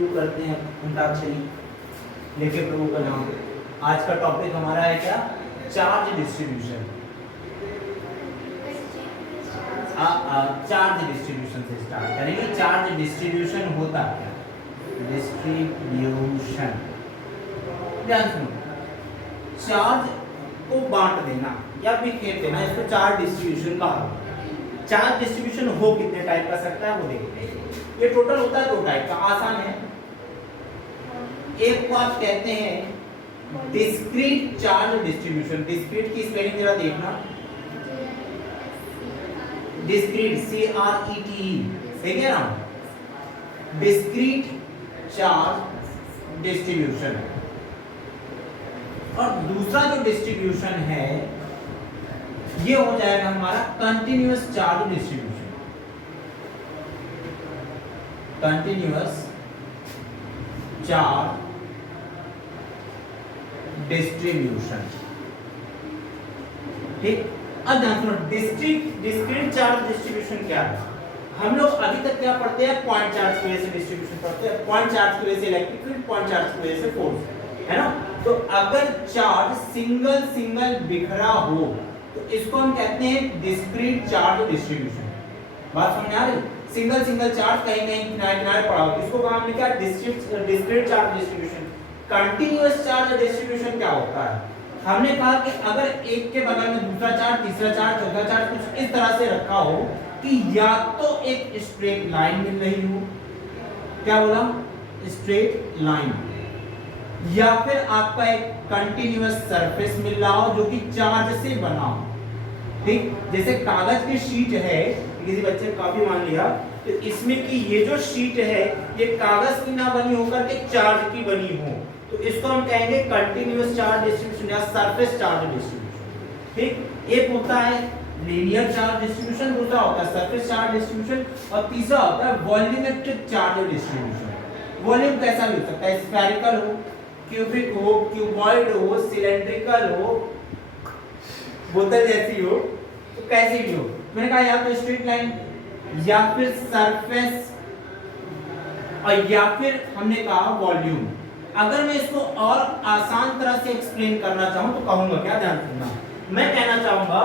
शुरू करते हैं अंताक्षरी लेके प्रभु का नाम। आज का टॉपिक हमारा है क्या? Charge distribution. चार्ज डिस्ट्रीब्यूशन से स्टार्ट करेंगे। चार्ज डिस्ट्रीब्यूशन होता क्या? डिस्ट्रीब्यूशन, ध्यान सुनो, चार्ज को बांट देना या बिखेर देना, इसको चार्ज डिस्ट्रीब्यूशन कहा। चार्ज डिस्ट्रीब्यूशन हो कितने टाइप का सकता है वो देखते हैं। ये टोटल होता है 2 टाइप का, आसान है। एक को आप कहते हैं डिस्क्रीट चार्ज डिस्ट्रीब्यूशन। डिस्क्रीट की स्पेलिंग जरा देखना, डिस्क्रीट CRETE, सही है ना? Discrete charge distribution. और दूसरा जो डिस्ट्रीब्यूशन है ये हो जाएगा हमारा continuous charge distribution. Continuous charge distribution, ठीक। अब ध्यान सुनो, डिस्क्रीट चार्ज डिस्ट्रीब्यूशन क्या है? हम लोग अभी तक क्या पढ़ते हैं? पॉइंट चार्ज की वजह से डिस्ट्रीब्यूशन पढ़ते हैं। पॉइंट चार्ज की वजह से इलेक्ट्रिक फील्ड, पॉइंट चार्ज की वजह से फोर्स, है ना? तो अगर चार्ज सिंगल बिखरा हो तो इसको हम कहते हैं डिस्क्रीट चार्ज डिस्ट्रीब्यूशन। बात समझ आ रही? सिंगल चार्ज कहीं किनारे पड़ा हो, इसको कहा हमने क्या? Discrete charge distribution. Continuous charge distribution क्या होता है? हमने कहा कि अगर एक के बगल में दूसरा चार्ज, तीसरा चार्ज, चौथा चार्ज कुछ इस तरह से रखा हो कि या तो एक स्ट्रेट लाइन मिल रही हो, क्या बोला? स्ट्रेट लाइन, या फिर आपका एक कंटीन्यूअस सरफेस मिल रहा हो जो कि चार्ज से बना हो, ठीक। जैसे कागज की शीट है, किसी बच्चे ने कॉपी मान लिया, तो इसमें कि ये जो शीट है ये कागज की ना बनी होकर के चार्ज की बनी हो, तो इसको हम कहेंगे कंटीन्यूअस चार्ज डिस्ट्रीब्यूशन या सरफेस चार्ज डिस्ट्रीब्यूशन, ठीक। एक होता है लीनियर चार्ज डिस्ट्रीब्यूशन, दूसरा होता है सरफेस चार्ज डिस्ट्रीब्यूशन, और तीसरा होता है वॉल्यूमेट्रिक चार्ज डिस्ट्रीब्यूशन। वॉल्यूम कैसा भी हो सकता है, स्फेरिकल हो, क्यूबिक हो, क्यूबॉइड हो, सिलेंड्रिकल हो, बोतल जैसी हो, तो कैसी भी हो। मैंने कहा या तो स्ट्रेट लाइन या फिर सरफेस और या फिर हमने कहा वॉल्यूम। अगर मैं इसको और आसान तरह से एक्सप्लेन करना चाहूं तो कहूंगा क्या? ध्यान सुनना, मैं कहना चाहूंगा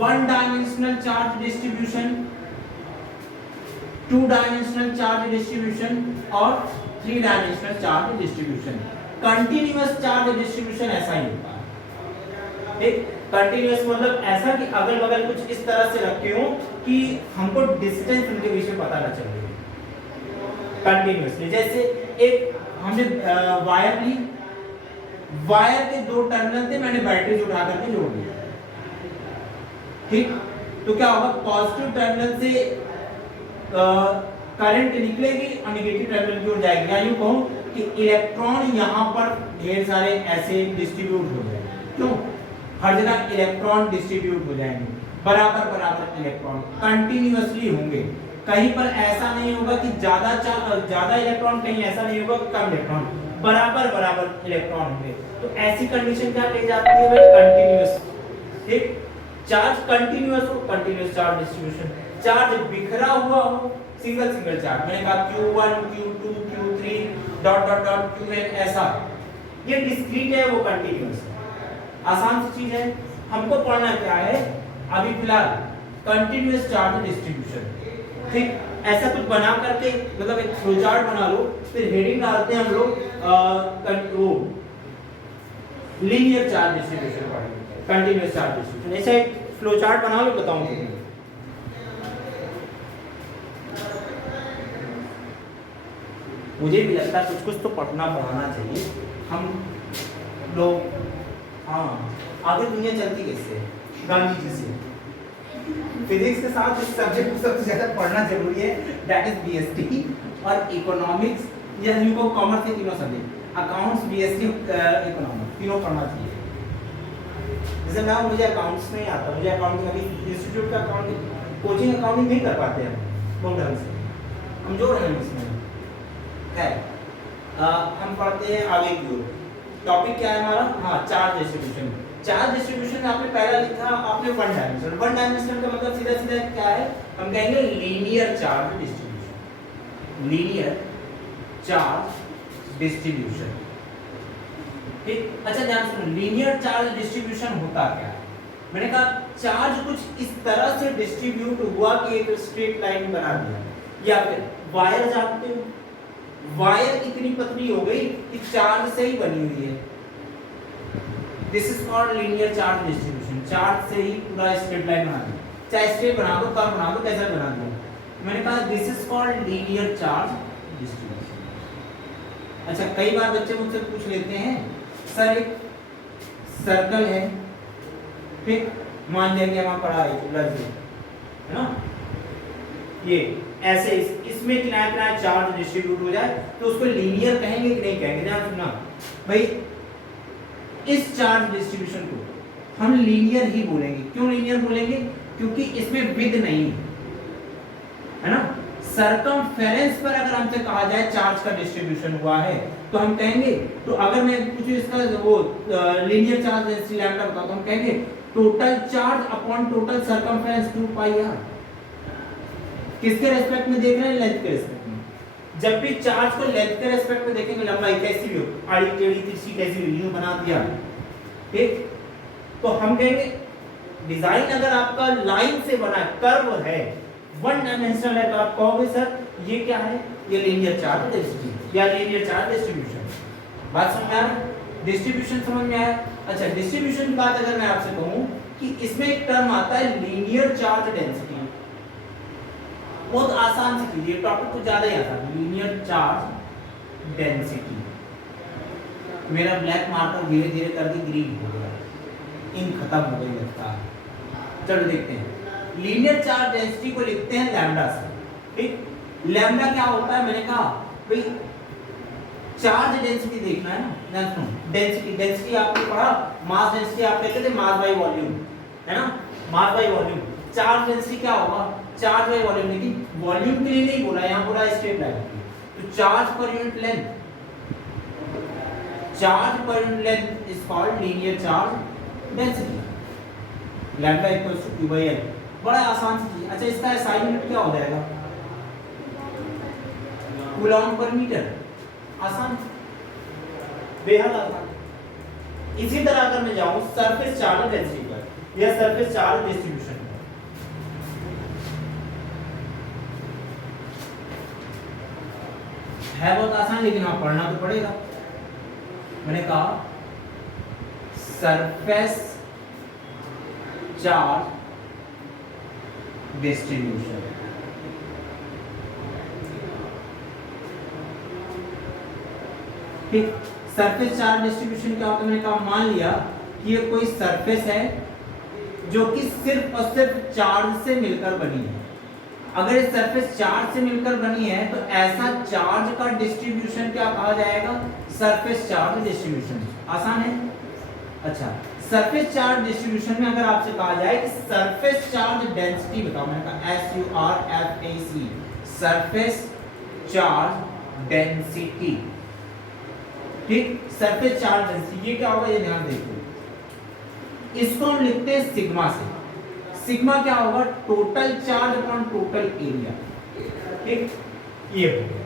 1 dimensional charge distribution, 2 dimensional charge distribution और 3 dimensional charge distribution. Continuous charge distribution ऐसा ही होता है, ठीक। कंटीन्यूअस मतलब ऐसा कि अगल बगल कुछ इस तरह से रखे हो कि हमको डिस्टेंस उनके बीच में पता ना चले। कंटीन्यूअसली, जैसे एक हमने वायर ली, वायर के 2 टर्मिनल थे, मैंने बैटरी उठा करके जोड़ दिया, ठीक। तो क्या होगा? पॉजिटिव टर्मिनल से करंट निकलेगी और नेगेटिव टर्मिनल की ओर जाएगी। या यूं कहूं कि इलेक्ट्रॉन यहाँ पर ढेर सारे ऐसे डिस्ट्रीब्यूट हो जाएंगे। क्यों? हर जगह इलेक्ट्रॉन डिस्ट्रीब्यूट हो जाएंगे, बराबर इलेक्ट्रॉन कंटिन्यूअसली होंगे। कहीं पर ऐसा नहीं होगा कि ज्यादा इलेक्ट्रॉन, कहीं ऐसा नहीं होगा कि कम इलेक्ट्रॉन, बराबर इलेक्ट्रॉन होंगे। तो ऐसी कंडीशन क्या कही जाती है भाई? कंटिन्यूअस, ठीक। चार्ज कंटिन्यूअस हो, कंटिन्यूअस चार्ज डिस्ट्रीब्यूशन। चार्ज बिखरा हुआ हो, सिंगल चार्ज, मैंने कहा Q1 Q2 Q3 dot dot dot Qn, ऐसा ये डिस्क्रीट है, वो कंटिन्यूअस है। आसान सी चीज है। हमको पढ़ना क्या है अभी फिलहाल? कंटिन्यूअस चार्ज डिस्ट्रीब्यूशन, ठीक। ऐसा कुछ बना करके, मतलब एक फ्लो चार्ट बना लो, फिर हेडिंग डालते हैं हम लोग लीनियर चार्ज डिस्ट्रीब्यूशन पढ़ेंगे, कंटिन्यूअस चार्ज डिस्ट्रीब्यूशन। ऐसा एक फ्लो चार्ट बना लो, बताऊंगा। मुझे भी लगता है कुछ तो पढ़ना चाहिए हम लोग। हाँ, आगे दुनिया चलती कैसे? गांधी जी से। फिजिक्स के साथ इस सब्जेक्ट को सबसे ज्यादा पढ़ना जरूरी है, दैट इज बीएसटी और इकोनॉमिक्स, या जिनको कॉमर्स के तीनों सब्जेक्ट, अकाउंट्स, बीएसटी, इकोनॉमिक्स, तीनों पढ़ना चाहिए। जैसे मैं, मुझे अकाउंट्स नहीं आता, मुझे अकाउंटिंग अभी इंस्टीट्यूट का अकाउंटिंग कोचिंग अकाउंटिंग नहीं कर पाते हैं बहुत ढंग से, कमजोर हैं इसमें है। हम पढ़ते हैं आगे की ओर। टॉपिक क्या है हमारा? हाँ, चार्ज डिस्ट्रीब्यूशन। चार्ज डिस्ट्रीब्यूशन आपने पहला लिखा, आपने 1 डायमेंशनल। 1 डायमेंशनल का मतलब सीधा क्या है? हम कहेंगे linear charge distribution. Linear charge distribution. ठीक, अच्छा ध्यान सुनो, लीनियर चार्ज डिस्ट्रीब्यूशन होता क्या है? मैंने कहा चार्ज कुछ इस तरह से डिस्ट्रीब्यूट हुआ कि एक स्ट्रेट लाइन बना दिया, या फिर वायर जानते हो, वायर इतनी पतली हो गई कि चार्ज से ही बनी हुई है, this is called linear charge distribution. Charge से ही पूरा स्ट्रेट लाइन बना दी, चाहे स्ट्रेट बना दो, कर्व बना दो, कैसा बना दो, मैंने कहा this is called linear charge distribution. अच्छा, कई बार बच्चे मुझसे पूछ लेते हैं सर एक सर्कल है, ठीक, मान लिया कि हमारा पढ़ा है ना, ये ऐसे इसमें किनारे किनारे चार्ज डिस्ट्रीब्यूट हो जाए तो उसको लीनियर कहेंगे कि नहीं कहेंगे? ध्यान सुनना भाई, इस चार्ज डिस्ट्रीब्यूशन को हम लीनियर ही बोलेंगे। क्यों लीनियर बोलेंगे? क्योंकि इसमें विद नहीं है ना। सरकमफेरेंस पर अगर हमसे कहा जाए चार्ज का डिस्ट्रीब्यूशन हुआ है तो हम कहेंगे, तो अगर मैं कुछ इसका वो लीनियर चार्ज डेंसिटी लैम्डा बताऊं तो हम कहेंगे total charge upon total circumference 2 pi r. किसके रेस्पेक्ट में देख रहे हैं? लेंथ के रेस्पेक्ट में। जब भी चार्ज को लेंथ के रेस्पेक्ट में देखेंगे, लंबाई कैसी भी हो, आड़ी टेढ़ी तिरछी कैसी भी, यूं बना दिया, ठीक, तो हम कहेंगे डिजाइन अगर आपका लाइन से बना है, कर्व है, वन डायमेंशनल है, तो आप कहोगे सर ये क्या है? ये लीनियर चार्ज डेंसिटी या लीनियर चार्ज डिस्ट्रीब्यूशन। बात समझ में आ रही? डिस्ट्रीब्यूशन समझ में आया? अच्छा, डिस्ट्रीब्यूशन की बात अगर मैं आपसे कहूं कि इसमें एक टर्म आता है लीनियर चार्ज डेंसिटी, बहुत आसान सी चीज, ये टॉपिक कुछ ज्यादा ही आसान है। लीनियर चार्ज डेंसिटी, मेरा ब्लैक मार्कर धीरे धीरे करके ग्रीन हो गया, इंक खत्म हो गई लगता है। चलो देखते हैं, लीनियर चार्ज डेंसिटी को लिखते हैं लैम्डा से, ठीक। लैम्डा क्या होता है? मैंने कहा भाई चार्ज डेंसिटी देखना है ना, डेंसिटी, डेंसिटी आपने पढ़ा, मास डेंसिटी आप कहते थे मास बाय वॉल्यूम, है ना, mass by volume. Charge density क्या होगा? चार्ज बाय वॉल्यूम, लेकिन वॉल्यूम के लिए नहीं बोला, यहाँ बोला स्ट्रेट लाइन, तो charge per unit length, charge per unit length is called linear charge density. Lambda equals to Q by L, बड़ा आसान सी चीज। अच्छा, इसका SI यूनिट क्या हो जाएगा? कूलॉम पर मीटर। आसान, बेहद आसान। इसी तरह अगर मैं जाऊं सरफेस चार्ज डेंसिटी पर या सरफेस चार्ज डिस्ट्रीब्यूशन पर, है बहुत आसान, लेकिन आप पढ़ना तो पड़ेगा। मैंने कहा सरफेस चार्ज डिस्ट्रीब्यूशन, ठीक। सरफेस चार्ज डिस्ट्रीब्यूशन क्या होता है? मैंने कहा मान लिया कि ये कोई सरफेस है जो कि सिर्फ और सिर्फ चार्ज से मिलकर बनी है। अगर इस सरफेस चार्ज से मिलकर बनी है तो ऐसा चार्ज का डिस्ट्रीब्यूशन क्या कहा जाएगा? Surface charge distribution. आसान है। अच्छा, सरफेस चार्ज डिस्ट्रीब्यूशन में अगर आपसे कहा जाए कि सरफेस चार्ज डेंसिटी बताओ, मैंने कहा SURFAC, सरफेस चार्ज डेंसिटी, ठीक। सरफेस चार्ज डेंसिटी ये क्या होगा? ये ध्यान देखो, इसको हम लिखते हैं सिग्मा से। सिग्मा क्या होगा? Total charge upon total area, ठीक। ये हो गया।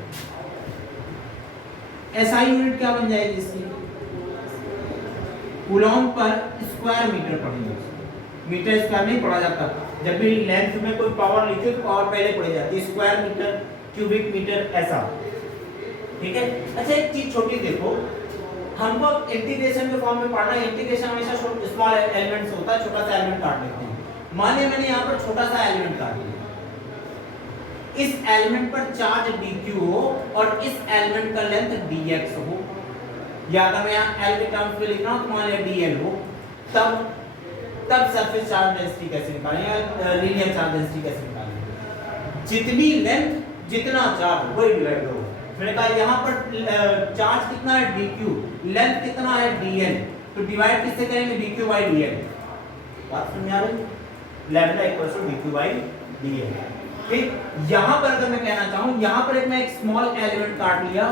SI यूनिट क्या बन जाएगी इसकी? कूलॉम पर स्क्वायर मीटर पढ़ेंगे, मीटर स्क्वायर नहीं पढ़ा जाता। जब भी लेंथ में कोई पावर लिखो तो पावर पहले पढ़ी जाती है, स्क्वायर मीटर, क्यूबिक मीटर, ऐसा, ठीक है। अच्छा, एक चीज छोटी देखो, हमको इंटीग्रेशन के फॉर्म में पढ़ना है। इंटीग्रेशन हमेशा स्मॉल एलिमेंट से होता है, छोटा सा एलिमेंट काट लेते हैं। मानिए मैंने यहाँ पर छोटा सा एलिमेंट काट लिया, इस एलिमेंट पर चार्ज dq हो और इस एलिमेंट का लेंथ dx हो, या अगर मैं यहाँ l के टर्म्स में लिख रहा हूँ तो मान लिया dl हो, तब सरफेस चार्ज डेंसिटी कैसे निकालें या लीनियर चार्ज डेंसिटी कैसे निकालें? जितनी लेंथ जितना चार्ज वही डिवाइड हो। मैंने कहा यहाँ पर चार्ज कितना है dq, लेंथ कितना है dl, तो डिवाइड किससे करेंगे? dq by dl। बात समझ आ रही? Lambda equals to dq by dl, ठीक। यहाँ पर अगर मैं कहना चाहूँ, यहाँ पर मैं एक स्मॉल एलिमेंट काट लिया,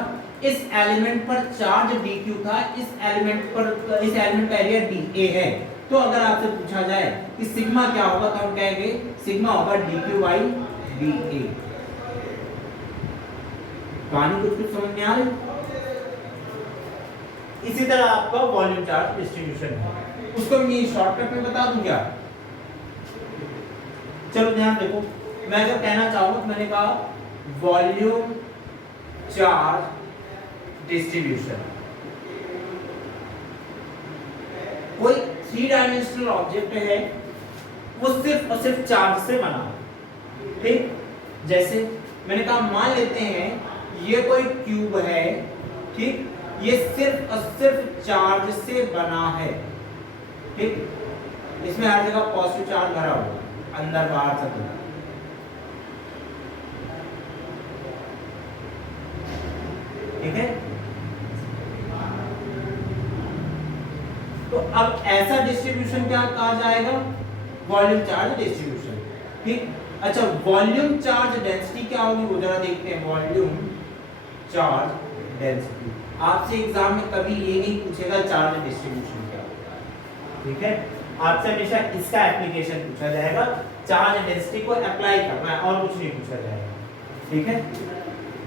इस एलिमेंट पर चार्ज dq था, इस एलिमेंट का एरिया dA है, तो अगर आपसे पूछा जाए कि सिग्मा क्या होगा तो हम कहेंगे सिग्मा होगा dq by dA। कहानी कुछ कुछ समझ में आ रही? इसी तरह आपका वॉल्यूम चार्ज डिस्ट्रीब्यूशन है, उसको मैं शॉर्टकट में बता दूं क्या? चलो ध्यान देखो, मैं अगर कहना चाहूँ, मैंने कहा वॉल्यूम चार्ज डिस्ट्रीब्यूशन, कोई 3 डायमेंशनल ऑब्जेक्ट है, वो सिर्फ और सिर्फ चार्ज से बना है, ठीक? जैसे मैंने कहा मान लेते हैं ये कोई क्यूब है, ठीक? ये सिर्फ और सिर्फ चार्ज से बना है, ठीक? इसमें हर जगह पॉजिटिव चार्ज भरा हुआ, अंदर बाहर सब, ठीक है? तो अब ऐसा डिस्ट्रीब्यूशन क्या कहा जाएगा? वॉल्यूम चार्ज डिस्ट्रीब्यूशन, ठीक? अच्छा, वॉल्यूम चार्ज डेंसिटी क्या होगी वो जरा देखते हैं। वॉल्यूम चार्ज डेंसिटी, आपसे एग्जाम में कभी ये नहीं पूछेगा चार्ज डिस्ट्रीब्यूशन क्या होगा, ठीक है? आपसे हमेशा इसका एप्लीकेशन पूछा जाएगा, चार्ज डेंसिटी को अप्लाई करना है और कुछ नहीं पूछा जाएगा, ठीक है?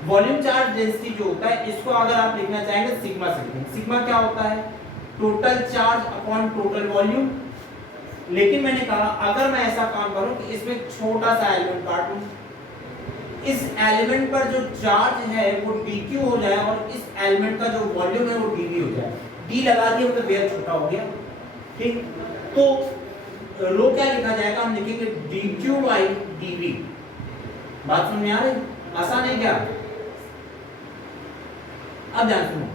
वॉल्यूम चार्ज डेंसिटी जो होता है, इसको अगर आप लिखना चाहेंगे सिग्मा से लिखेंगे। सिग्मा क्या होता है? Total charge upon total volume. लेकिन मैंने कहा अगर मैं ऐसा काम करूं कि इसमें छोटा सा एलिमेंट काटूं, इस एलिमेंट पर जो चार्ज है वो dq हो जाए और इस एलिमेंट का जो वॉल्यूम है वो dv हो जाए। d लगा दिया मतलब बेहद छोटा हो गया, ठीक? तो रो क्या लिखा जाएगा? हम लिखेंगे dq by dv। बात समझ में आ रही? आसान है क्या? अब ध्यान सुनो,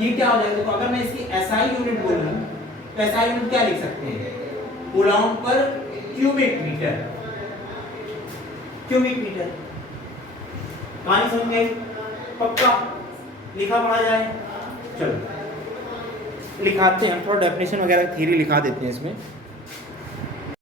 ये क्या हो जाएगा? तो अगर मैं इसकी SI यूनिट बोलूं तो SI यूनिट क्या लिख सकते हैं? कूलॉम पर क्यूबिक मीटर, क्यूबिक मीटर। कहानी समझ गई? पक्का लिखा पढ़ा जाए? चलो लिखाते हैं, थोड़ा डेफिनेशन वगैरह थ्योरी लिखा देते हैं इसमें।